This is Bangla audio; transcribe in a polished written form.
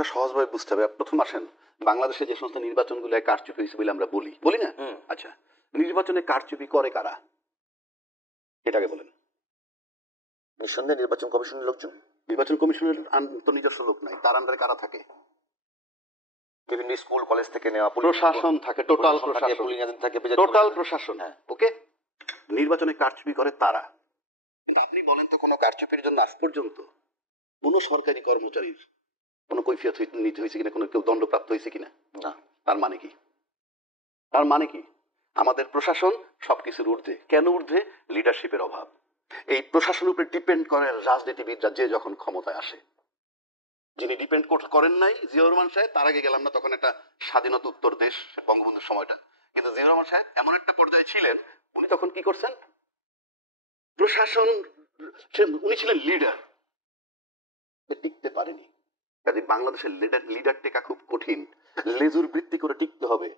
ব্যাপারটা সহজভাবে বুঝতে হবে। প্রথম আসেন, বাংলাদেশে যে সমস্ত নির্বাচনগুলো কারচুপি হয়েছে বলে আমরা বলি না? আচ্ছা, নির্বাচনে কারচুপি করে কারা? এটাকে বলেন। নিঃসন্দেহে নির্বাচন কমিশনের লোকজন। নির্বাচন কমিশনের তো নিজস্ব লোক নাই, তার আন্ডারে কারা থাকে? বিভিন্ন স্কুল কলেজ থেকে নেওয়া প্রশাসন থাকে, টোটাল প্রশাসন, পুলিং এজেন্ট থাকে, টোটাল প্রশাসন। ওকে, নির্বাচনে কারচুপি করে তারা। কিন্তু আপনি বলেন তো, কোনো কারচুপির জন্য আজ পর্যন্ত কোন সরকারি কর্মচারীর কোনো কৈফিয়ত নিতে হয়েছে কিনা, কোনো কেউ দণ্ডপ্রাপ্ত হয়েছে কিনা? না। তার মানে কি? তার মানে কি? আমাদের প্রশাসন সবকিছুর ঊর্ধ্বে। কেন ঊর্ধ্বে? লিডারশিপের অভাব। এই প্রশাসনের উপরে ডিপেন্ড করে রাজনীতিবিদরা যে যখন ক্ষমতায় আসে। যিনি ডিপেন্ড করেন নাই জিয়াউর রহমান সাহেব, তার আগে গেলাম না, তখন একটা স্বাধীনতা উত্তর দেশ বঙ্গবন্ধুর সময়টা, কিন্তু জিয়াউর রহমান সাহেব এমন একটা পর্যায়ে ছিলেন, উনি তখন কি করছেন? প্রশাসন, উনি ছিলেন লিডার, টিকতে পারেনি। কাজে বাংলাদেশের লিডার টেকা খুব কঠিন, লেজুর বৃত্তি করে টিকতে হবে।